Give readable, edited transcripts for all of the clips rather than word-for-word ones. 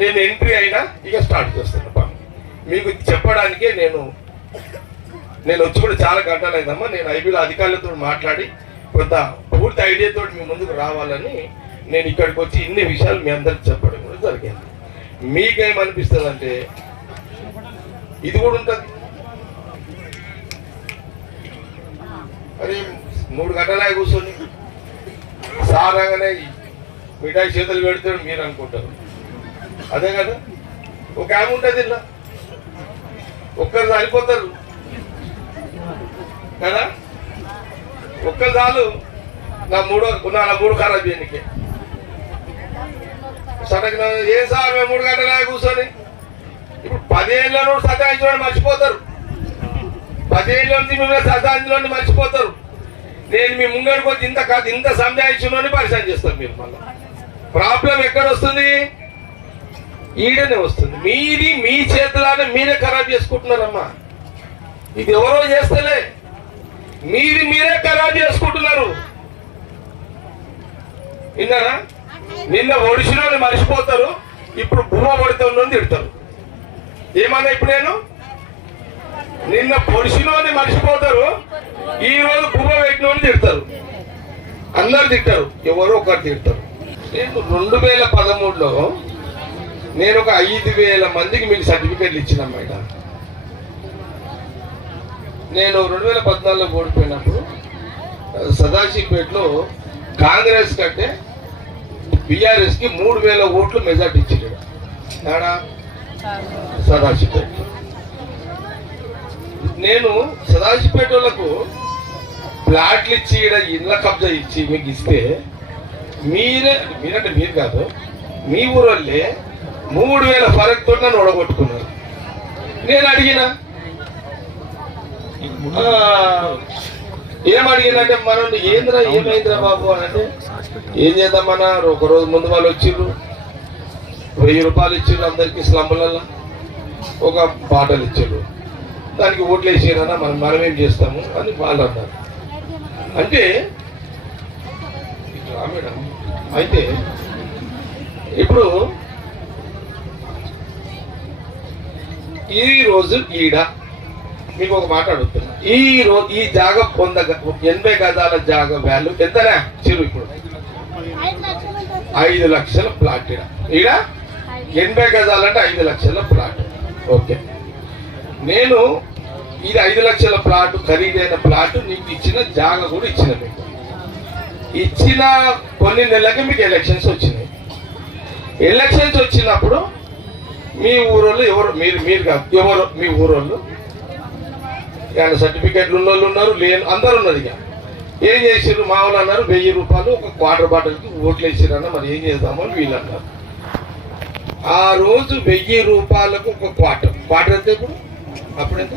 నేను ఎంట్రీ అయినా ఇక స్టార్ట్ చేస్తాను పని మీకు చెప్పడానికే నేను వచ్చి కూడా చాలా గంటలు అయిందమ్మా. నేను ఐబీలో అధికారులతో మాట్లాడి కొంత పూర్తి ఐడియాతో మీ ముందుకు రావాలని నేను ఇక్కడికి వచ్చి ఇన్ని విషయాలు మీ అందరికి చెప్పడం కూడా జరిగింది. మీకేమనిపిస్తుంది అంటే ఇది కూడా ఉంటుంది. మరి 3 గంటలే కూర్చొని సారంగానే మిఠాయి చేతులు పెడతాడు మీరు అనుకుంటారు, అదే కదా. ఒక ఆమె ఉంటుంది ఇలా, ఒక్కరు సరిపోతారు కదా, ఒక్కరు చాలు నా మూడు ఖరాబ్ చేయడానికి. సడన్ ఏం సార్ మేము 3 గంటలే కూర్చొని, ఇప్పుడు 10 ఏళ్ళ నుండి సతాయించడం మర్చిపోతారు, 10 ఏళ్ళ నుంచి మిమ్మల్ని సతాయించడం మర్చిపోతారు. నేను మీ ముంగడికి వచ్చి ఇంత సంజాయించుని పరిచయం చేస్తాను. మీరు మళ్ళీ ప్రాబ్లం ఎక్కడ వస్తుంది? ఈడనే వస్తుంది. మీది మీ చేతులానే మీరే ఖరాబ్ చేసుకుంటున్నారమ్మా. ఇది ఎవరో చేస్తలే, మీది మీరే ఖరాబ్ చేసుకుంటున్నారు. విన్నారా? నిన్న ఒడిసిలోని మర్చిపోతారు, ఇప్పుడు బువ్వ పడుతుందని తిడతారు. ఏమన్నా ఇప్పుడు నేను నిన్న పొడిసిలోని మర్చిపోతారు, ఈ రోజు బువ్వ పెట్టినోని తిడతారు. అందరు తింటారు, ఎవరో ఒకరు తింటారు. నేను 2013లో నేను ఒక 5000 మందికి మీకు సర్టిఫికేట్లు ఇచ్చినమ్మాట. నేను 2014లో ఓడిపోయినప్పుడు సదాశివపేటలో కాంగ్రెస్ కంటే బీఆర్ఎస్ కి 3000 ఓట్లు మెజార్టీ ఇచ్చాడు. నాడా సదాశివపేటలో నేను సదాశివపేట వాళ్ళకు ప్లాట్లు ఇచ్చి ఇళ్ళ కబ్జా ఇచ్చి మీకు ఇస్తే మీరంటే మీరు కాదు, మీ ఊరోళ్ళే 3000 ఫరక్తో నన్ను ఓడగొట్టుకున్నారు. నేను అడిగిన ఏమడిగినంటే మనం ఏమైందిరా బాబు అని అంటే, ఏం చేద్దామన్నారు. ఒకరోజు ముందు వాళ్ళు వచ్చిర్రు, 1000 రూపాయలు ఇచ్చారు అందరికి స్లమ్లలో, ఒక బాటలు ఇచ్చారు, దానికి ఓట్లు వేసారన్నా మనమేం చేస్తాము అని వాళ్ళు అన్నారు. అంటే మేడం అయితే ఇప్పుడు ఈ రోజు ఈడ మీకు ఒక మాట అడుగుతున్నా. ఈ జాగ 80 గజాల జాగ వాల్యూ ఎంతనా చిరు? ఇప్పుడు 5 లక్షల ప్లాట్. ఈడ 80 గజాలంటే 5 లక్షల ప్లాట్. ఓకే, నేను ఇది 5 లక్షల ప్లాట్, ఖరీదైన ప్లాట్ నీకు ఇచ్చిన జాగ కూడా ఇచ్చిన. మీకు ఇచ్చిన కొన్ని నెలలకి మీకు ఎలక్షన్స్ వచ్చినాయి. ఎలక్షన్స్ వచ్చినప్పుడు మీ ఊరోళ్ళు ఎవరు, మీరు కాదు, ఎవరు మీ ఊరోళ్ళు ఏమైనా సర్టిఫికేట్లు ఉన్న వాళ్ళు ఉన్నారు, లేని అందరు ఉన్నారు. ఇక ఏం చేసారు? మా వాళ్ళు అన్నారు 1000 రూపాయలు ఒక క్వార్టర్ బాటిల్కి ఓట్లు వేసారన్న, మరి ఏం చేద్దామని వీళ్ళు అన్నారు. ఆ రోజు 1000 రూపాయలకు ఒక క్వార్టర్ అయితే ఇప్పుడు అప్పుడైతే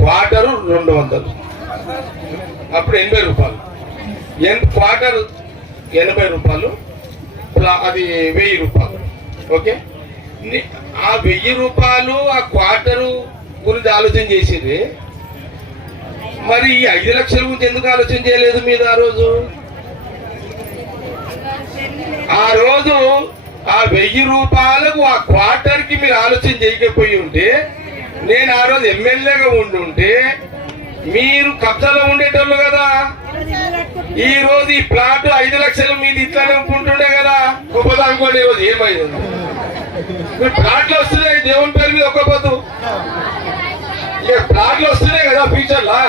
క్వార్టరు 200, అప్పుడు 80 రూపాయలు. క్వార్టర్ 80 రూపాయలు, అది 1000 రూపాయలు. ఓకే, ఆ 1000 రూపాయలు ఆ క్వార్టరు గురించి ఆలోచన చేసింది. మరి ఈ 5 లక్షల గురించి ఎందుకు ఆలోచన చేయలేదు మీరు ఆ రోజు? ఆ 1000 రూపాయలకు ఆ క్వార్టర్ కి మీరు ఆలోచన చేయకపోయి ఉంటే, నేను ఆ రోజు ఎమ్మెల్యేగా ఉండుంటే మీరు కబ్జాలో ఉండేటోళ్ళు కదా. ఈ రోజు ఈ ప్లాట్ 5 లక్షల మీద ఇట్లా అనుకుంటుండే కదా. గొప్పదా అనుకోండి, ఈ రోజు ఏమైంది? మీరు ప్లాట్లు వస్తున్నాయి దేవుని పేరు మీద ఒక్కపోతు, ఇక ప్లాట్లు వస్తున్నాయి కదా ఫ్యూచర్ లా.